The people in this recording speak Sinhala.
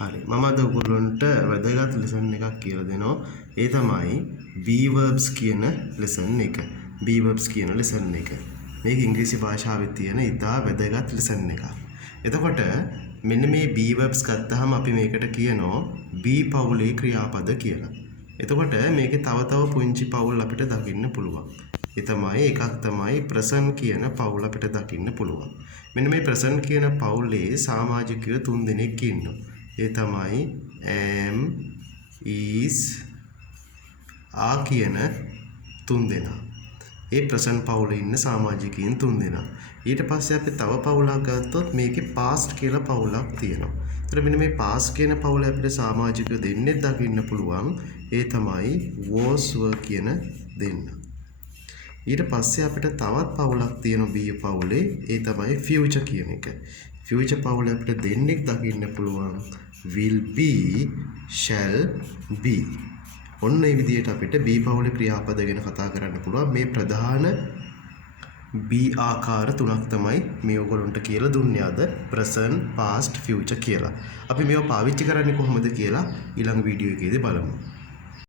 හරි. මම අද ඔයගොල්ලන්ට වැදගත් ලෙසන් එකක් කියලා දෙනවා. ඒ තමයි be verbs කියන ලෙසන් එක. be verbs කියන ලෙසන් එක. මේක ඉංග්‍රීසි භාෂාවේ තියෙන ඉතා වැදගත් ලෙසන් එකක්. එතකොට මෙන්න මේ be verbs ගත්තාම අපි මේකට කියනවා be පවුලේ ක්‍රියාපද කියලා. එතකොට මේකේ තව පුංචි පවුල් අපිට දකින්න පුළුවන්. ඒ තමයි එකක් තමයි present කියන පවුල අපිට දකින්න පුළුවන්. මෙන්න මේ present කියන පවුලේ සමාජිකයෝ 3 දෙනෙක් ඉන්නවා. ඒ තමයි am is are කියන 3 දෙනා. ඒ present පවුලේ ඉන්න සමාජිකයින් 3 දෙනා. ඊට පස්සේ අපි තව පවුලක් ගත්තොත් මේකේ past කියලා පවුලක් තියෙනවා. ඒතර මෙන්න මේ past කියන පවුල අපිට සමාජිකයෝ දෙන්නේ දකින්න පුළුවන්. ඒ තමයි was were කියන දෙන්නා. ඊට පස්සේ අපිට තවත් පවුලක් තියෙනවා B පවුලේ. ඒ තමයි future කියන එක. future පවුලේ අපිට දෙන්නෙක් දකින්න පුළුවන් will be shall be. ඔන්න මේ විදිහට අපිට B පවුලේ ක්‍රියාපද ගැන කතා කරන්න පුළුවන්. මේ ප්‍රධාන B ආකාර තුනක් තමයි මේ ඔයගොල්ලන්ට කියලා දුන්නේ අද present, past, future කියලා. අපි මේව පාවිච්චි කරන්නේ කොහොමද කියලා ඊළඟ වීඩියෝ එකේදී බලමු.